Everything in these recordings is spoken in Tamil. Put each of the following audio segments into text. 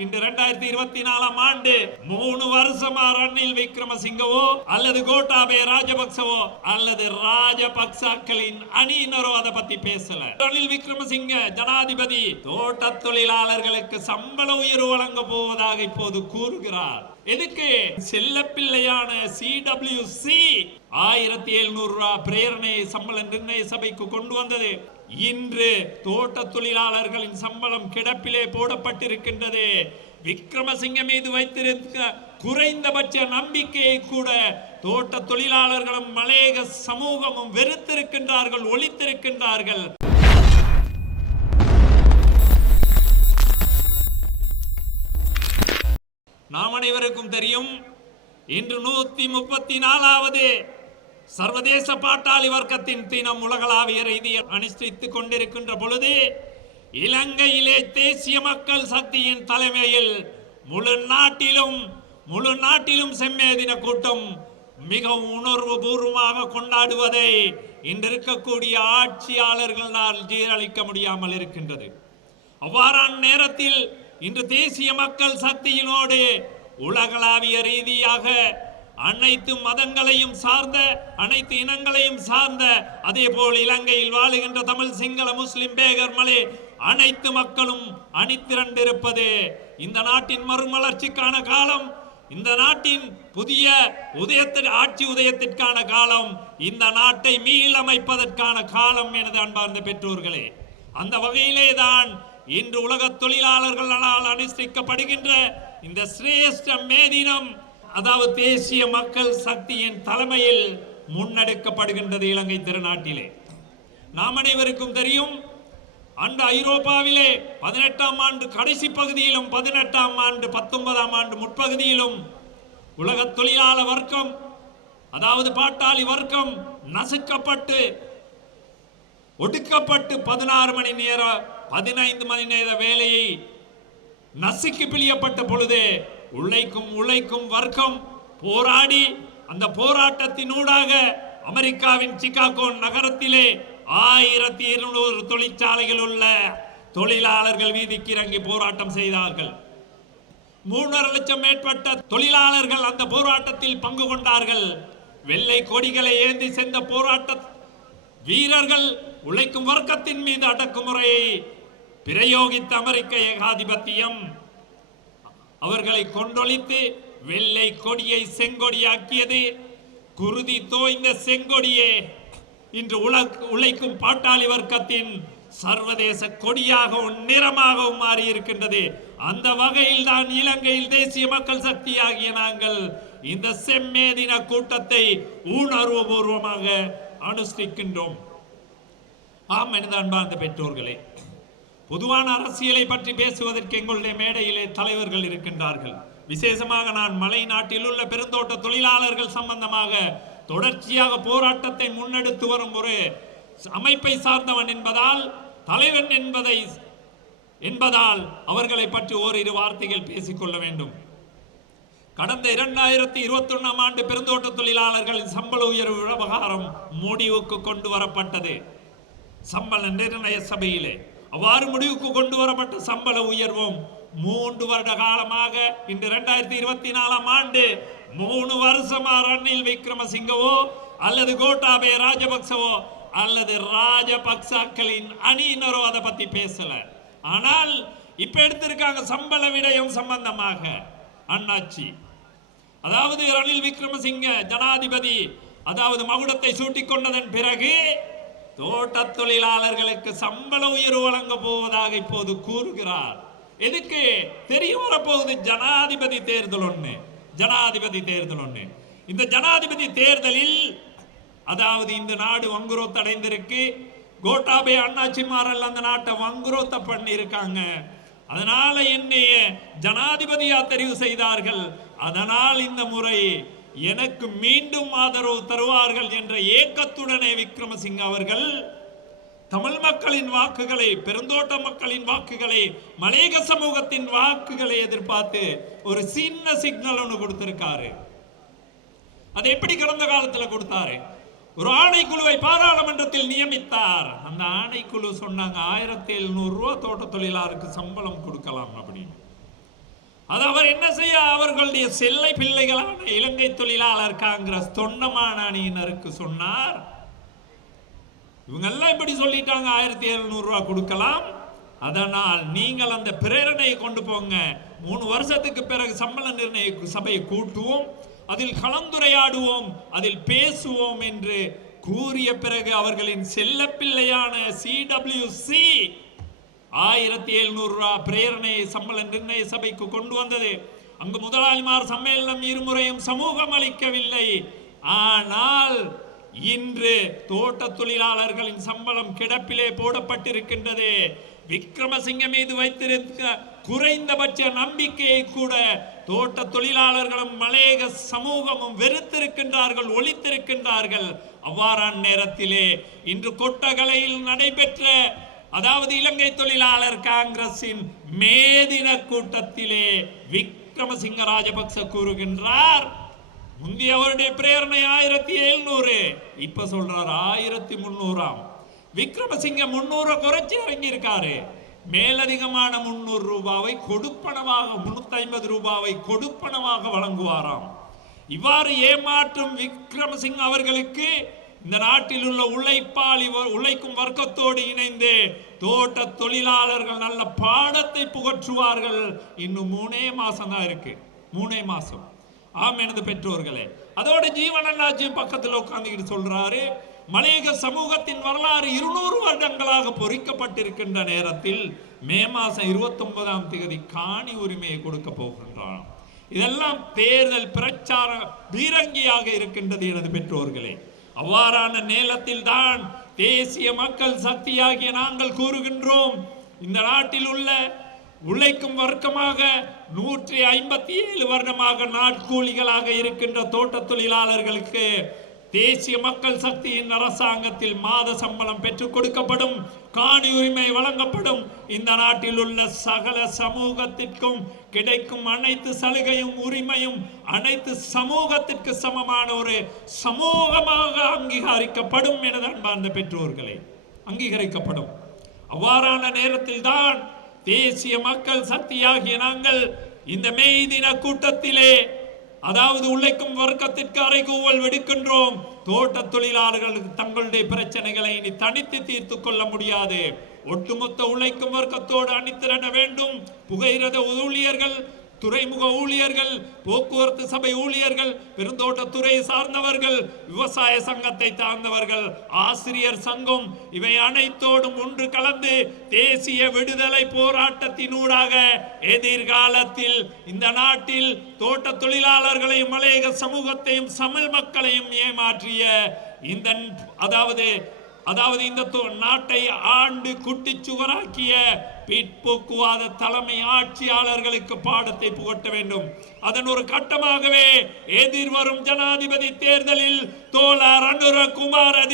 இந்த இரண்டாயிரத்தி இருபத்தி நாலாம் ஆண்டு மூணு வருஷமா ரணில் விக்ரமசிங்கவோ அல்லது கோட்டாபே ராஜபக்சவோ அல்லது ராஜபக்சாக்களின் அணியினரோ அதை பத்தி பேசல. ரணில் விக்ரமசிங்க ஜனாதிபதி தோட்ட தொழிலாளர்களுக்கு சம்பள உயர்வு வழங்க போவதாக இப்போது கூறுகிறார். எதுக்கு? செல்லப்பிள்ளையான சிடபிள்யூசி ஆயிரத்தி எழுநூறு ரூபாய் பிரேரணை சம்பள நிர்ணய சபைக்கு கொண்டு வந்தது. இன்று தோட்ட தொழிலாளர்களின் சம்பளம் கிடப்பிலே போடப்பட்டிருக்கின்றது. விக்ரமசிங்க மீது வைத்திருக்க குறைந்தபட்ச நம்பிக்கையை கூட தோட்ட தொழிலாளர்களும் மலையக சமூகமும் வெறுத்திருக்கின்றார்கள் ஒழித்திருக்கின்றார்கள். நாம் அனைவருக்கும் தெரியும் இன்று நூத்தி முப்பத்தி நாலாவது சர்வதேச பாட்டாளி வர்க்கத்தின் தினம் உலகளாவிய ரீதியில் அனுஷ்டித்துக் கொண்டிருக்கின்ற பொழுது இலங்கையிலே தேசிய மக்கள் சக்தியின் தலைமையில் முழு நாட்டிலும் முழு நாட்டிலும் செம்மே தின கூட்டம் மிகவும் உணர்வு பூர்வமாக கொண்டாடுவதை இன்று இருக்கக்கூடிய ஆட்சியாளர்களால் ஜீரழிக்க முடியாமல் இருக்கின்றது. அவ்வாறான நேரத்தில் இன்று தேசிய மக்கள் சக்தியினோடு உலகளாவிய ரீதியாக அனைத்து மதங்களையும் சார்ந்த அனைத்து இனங்களையும் சார்ந்த அதே போல் இலங்கையில் வாழுகின்ற தமிழ் சிங்கள முஸ்லிம் பேகர் மலே அனைத்து மக்களும் அணிதிரண்டிருப்பது. இந்த நாட்டின் மறுமலர்ச்சிக்கான காலம் இந்த நாட்டின் புதிய உதயத்தில் ஆட்சி உதயத்திற்கான காலம் இந்த நாட்டை மீளமைப்பதற்கான காலம் எனது அன்பார்ந்த பெற்றோர்களே. அந்த வகையிலே தான் இன்று உலக தொழிலாளர்களால் அனுஷ்டிக்கப்படுகின்ற இந்த சிரேஷ்ட மே தினம் அதாவது தேசிய மக்கள் சக்தியின் தலைமையில் முன்னெடுக்கப்படுகின்றது இலங்கை திருநாட்டிலே. நாம் அனைவருக்கும் தெரியும் அந்த ஐரோப்பாவிலே பதினெட்டாம் ஆண்டு கடைசி பகுதியிலும் பதினெட்டாம் ஆண்டு பத்தொன்பதாம் ஆண்டு முற்பகுதியிலும் உலக தொழிலாளர் வர்க்கம் அதாவது பாட்டாளி வர்க்கம் நசுக்கப்பட்டு ஒடுக்கப்பட்டு பதினாறு மணி நேரம் பதினைந்து மணி நேர வேலையை நசுக்கி பிழியப்பட்ட பொழுது உழைக்கும் உழைக்கும் வர்க்கம் போராடி அந்த போராட்டத்தினூடாக அமெரிக்காவின் சிகாகோ நகரத்திலே ஆயிரத்தி இருநூறு தொழிற்சாலைகள் உள்ள தொழிலாளர்கள் வீதிக்கு இறங்கி போராட்டம் செய்தார்கள். மூன்றரை லட்சம் மேற்பட்ட தொழிலாளர்கள் அந்த போராட்டத்தில் பங்கு கொண்டார்கள். வெள்ளை கொடிகளை ஏந்தி சென்ற போராட்ட வீரர்கள் உழைக்கும் வர்க்கத்தின் மீது அடக்குமுறையை பிரயோகித்த அமெரிக்க ஏகாதிபத்தியம் அவர்களை கொண்டொழித்து வெள்ளை கொடியை செங்கொடியாக்கியது. குருதி தோய்ந்த செங்கொடியே. இன்று உலக் உழைக்கும் பாட்டாளி வர்க்கத்தின் சர்வதேச கொடியாகவும் நிறமாகவும் மாறி இருக்கின்றது அந்த வகையில் தான் இலங்கையில் தேசிய மக்கள் சக்தி ஆகிய நாங்கள் இந்த செம்மேதின கூட்டத்தை உணர்வுபூர்வமாக அனுஷ்டிக்கின்றோம். ஆம் எனது அன்பார்ந்த பெற்றோர்களே பொதுவான அரசியலை பற்றி பேசுவதற்கு எங்களுடைய மேடையிலே தலைவர்கள் இருக்கின்றார்கள். விசேஷமாக நான் மலை நாட்டில் உள்ள பெருந்தோட்ட தொழிலாளர்கள் சம்பந்தமாக தொடர்ச்சியாக போராட்டத்தை முன்னெடுத்து வரும் ஒரு அமைப்பை சார்ந்தவன் என்பதால் தலைவன் என்பதை என்பதால் அவர்களை பற்றி ஓரிரு வார்த்தைகள் பேசிக்கொள்ள வேண்டும். கடந்த இரண்டாயிரத்தி இருபத்தி ஒன்றாம் ஆண்டு பெருந்தோட்ட தொழிலாளர்களின் சம்பள உயர்வு விவகாரம் முடிவுக்கு கொண்டு வரப்பட்டது. சம்பள நிர்ணய சபையிலே. அவ்வாறு முடிவுக்கு கொண்டு வரப்பட்ட சம்பள உயர்வும் மூன்று வருட காலமாக இன்று இரண்டாயிரத்தி இருபத்தி நாலாம் ஆண்டு மூணு வருஷமா ரணில் விக்ரமசிங்கவோ அல்லது கோட்டாபே ராஜபக்சவோ அல்லது ராஜபக்சாக்களின் அணியினரோ அதை பத்தி பேசல. ஆனால் இப்ப எடுத்திருக்காங்க சம்பள விடயம் சம்பந்தமாக. அண்ணாச்சி அதாவது ரணில் விக்ரமசிங்க ஜனாதிபதி அதாவது மகுடத்தை சூட்டிக் கொண்டதன் பிறகு தோட்ட தொழிலாளர்களுக்கு சம்பள உயர்வு வழங்க போவதாக இப்போது கூறுகிறார். எதுக்கு? தெரிய வரப்போகுது ஜனாதிபதி தேர்தல் ஒண்ணு. ஜனாதிபதி தேர்தல் ஒண்ணு. இந்த ஜனாதிபதி தேர்தலில் அதாவது இந்த நாடு வங்குரோத்து அடைந்திருக்கு. கோட்டாபே அண்ணாச்சிமாரல் அந்த நாட்டை வங்குரோத்த பண்ணி இருக்காங்க அதனால என்னைய ஜனாதிபதியா தெரிவு செய்தார்கள். அதனால் இந்த முறை எனக்கு மீண்டும் ஆதரவு தருவார்கள் என்ற ஏக்கத்துடனே விக்ரமசிங்க அவர்கள் தமிழ் மக்களின் வாக்குகளை பெருந்தோட்ட மக்களின் வாக்குகளை மலையக சமூகத்தின் வாக்குகளை எதிர்பார்த்து ஒரு சின்ன சிக்னல் ஒன்று கொடுத்திருக்காரு. அதை எப்படி கடந்த காலத்துல கொடுத்தாரு? ஒரு ஆணைக்குழுவை பாராளுமன்றத்தில் நியமித்தார். அந்த ஆணைக்குழு சொன்னாங்க ஆயிரத்தி எழுநூறு ரூபா தோட்ட தொழிலாளருக்கு சம்பளம் கொடுக்கலாம் அப்படின்னு. அது அவர் என்ன செய்ய? அவர்களுடைய செல்லை பிள்ளைகளான இலங்கை தொழிலாளர் காங்கிரஸ் தொண்டமான அணியினருக்கு சொன்னார். இவங்கெல்லாம் இப்படி சொல்லிட்டாங்க. ஆயிரத்தி எழுநூறு கொடுக்கலாம். அதனால் நீங்கள் அந்த பிரேரணையை கொண்டு போங்க. மூணு வருஷத்துக்கு பிறகு சம்பள நிர்ணய சபையை கூட்டுவோம். அதில் கலந்துரையாடுவோம். அதில் பேசுவோம் என்று கூறிய பிறகு அவர்களின் செல்ல பிள்ளையான சிடபிள்யூ சி ஆயிரத்தி எழுநூறு ரூபா பிரேரணை சம்பளம் நிர்ணய சபைக்கு கொண்டு வந்தது. அங்கு முதலாளிமார் சம்மேளனம் இருமுறையும் சமூகம் அளிக்கவில்லை. ஆனால் இன்று தோட்ட தொழிலாளர்களின் சம்பளம் கிடப்பிலே போடப்பட்டிருக்கின்றது. விக்ரமசிங்க மீது வைத்திருக்க குறைந்தபட்ச நம்பிக்கையை கூட தோட்ட தொழிலாளர்களும் மலையக சமூகமும் வெறுத்திருக்கின்றார்கள் ஒழித்திருக்கின்றார்கள். அவ்வாறான நேரத்திலே இன்று கொட்டகலையில் நடைபெற்ற அதாவது இலங்கை தொழிலாளர் காங்கிரசின் மேதின கூட்டத்திலே விக்ரமசிங்க ராஜபக்ச கூறுகின்றார் முந்தைய அவருடைய பிரேரணை ஆயிரத்தி எழுநூறு இப்ப சொல்றார் ஆயிரத்தி முன்னூறாம். விக்ரமசிங்க முன்னூறு குறைச்சி இறங்கி இருக்காரு மேலதிகமான முன்னூறு ரூபாவை கொடுப்பனவாக முன்னூத்தி ஐம்பது ரூபாவை கொடுப்பனவாக வழங்குவாராம். இவ்வாறு ஏமாற்றும் விக்ரமசிங்க அவர்களுக்கு இந்த நாட்டில் உள்ள உழைப்பாளி உழைக்கும் வர்க்கத்தோடு இணைந்து தோட்ட தொழிலாளர்கள் நல்ல பாடத்தை புகற்றுவார்கள். இன்னும் மூணே மாசம் தான் இருக்கு. மூணே மாசம். ஆம் எனது பெற்றோர்களே. அதோட ஜீவனராஜ்யம் பக்கத்தில் உட்காந்துக்கிட்டு சொல்றாரு மலையக சமூகத்தின் வரலாறு இருநூறு வருடங்களாக பொறிக்கப்பட்டிருக்கின்ற நேரத்தில் மே மாதம் இருபத்தி ஒன்பதாம் தேதி காணி உரிமையை கொடுக்க போகின்றான். இதெல்லாம் தேர்தல் பிரச்சார பீரங்கியாக இருக்கின்றது எனது பெற்றோர்களே. அவ்வாறான நேலத்தில் தான் தேசிய மக்கள் சக்தியாகிய நாங்கள் கூறுகின்றோம். இந்த நாட்டில் உள்ள உழைக்கும் வர்க்கமாக நூற்றி ஐம்பத்தி ஏழு வருடமாக நாட்கூலிகளாக இருக்கின்ற தோட்ட தொழிலாளர்களுக்கு தேசிய மக்கள் சக்தியின் அரசாங்கத்தில் மாத சம்பளம் பெற்றுக் கொடுக்கப்படும் காணி உரிமை வழங்கப்படும். இந்த நாட்டில் உள்ள சகல சமூகத்திற்கும் கிடைக்கும் அனைத்து சலுகையும் உரிமையும் அனைத்து சமூகத்திற்கு சமமான ஒரு சமூகமாக அங்கீகரிக்கப்படும் எனது அன்பார்ந்த பெற்றோர்களே அங்கீகரிக்கப்படும். அவ்வாறான நேரத்தில் தான் தேசிய மக்கள் சக்தியாகிய நாங்கள் இந்த மெய்தின கூட்டத்திலே அதாவது உழைக்கும் வர்க்கத்திற்கு அறைகூவல் விடுக்கின்றோம். தோட்ட தொழிலாளர்கள் தங்களுடைய பிரச்சனைகளை இனி தனித்து தீர்த்து கொள்ள முடியாது. ஒட்டுமொத்த உழைக்கும் வர்க்கத்தோடு அணித்திரட வேண்டும். புகையிரத ஊழியர்கள் துறைமுக ஊழியர்கள் போக்குவரத்து சபை ஊழியர்கள் பெருந்தோட்டத்துறை சார்ந்தவர்கள் விவசாய சங்கத்தை சார்ந்தவர்கள் ஆசிரியர் சங்கம் இவை அனைத்தோடும் ஒன்று கலந்து தேசிய விடுதலை போராட்டத்தினூடாக எதிர்காலத்தில் இந்த நாட்டில் தோட்ட தொழிலாளர்களையும் மலையக சமூகத்தையும் தமிழ் மக்களையும் ஏமாற்றிய இந்த அதாவது அதாவது இந்த தொ- நாட்டை ஆண்டு குட்டிச் சுவராக்கிய பிற்போக்குவாத தலைமை ஆட்சியாளர்களுக்கு பாடத்தை புகட்ட வேண்டும். அதன் ஒரு கட்டமாகவே எதிர்வரும் ஜனாதிபதி தேர்தலில் தோழர் அனுரகுமார் குமார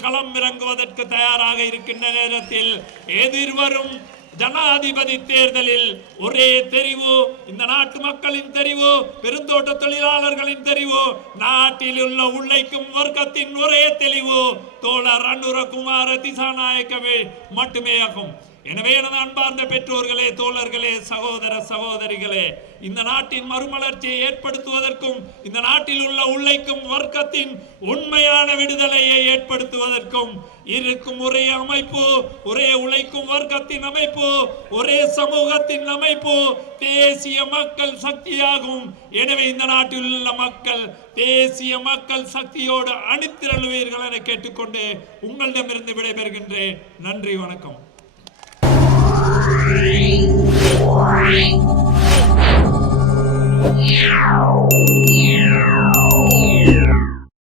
களம் இறங்குவதற்கு தயாராக இருக்கின்ற நேரத்தில் எதிர்வரும் ஜனாதிபதி தேர்தலில் ஒரே தெரிவு இந்த நாட்டு மக்களின் தெரிவு பெருந்தோட்ட தொழிலாளர்களின் தெரிவு நாட்டில் உள்ள உழைக்கும் வர்க்கத்தின் ஒரே தெளிவு. தோழர் அனுரகுமார திசாநாயக்கவே மட்டுமே ஆகும். எனவே எனது அன்பார்ந்த பெற்றோர்களே தோழர்களே சகோதர சகோதரிகளே இந்த நாட்டின் மறுமலர்ச்சியை ஏற்படுத்துவதற்கும் இந்த நாட்டில் உள்ள உழைக்கும் வர்க்கத்தின் உண்மையான விடுதலையை ஏற்படுத்துவதற்கும் இருக்கும் ஒரே அமைப்பு ஒரே உழைக்கும் வர்க்கத்தின் அமைப்பு ஒரே சமூகத்தின் அமைப்பு தேசிய மக்கள் சக்தியாகும். எனவே இந்த நாட்டில் உள்ள மக்கள் தேசிய மக்கள் சக்தியோடு அணித்திரழுவீர்கள் என கேட்டுக்கொண்டு உங்களிடமிருந்து விடைபெறுகின்றேன். நன்றி வணக்கம். Meow.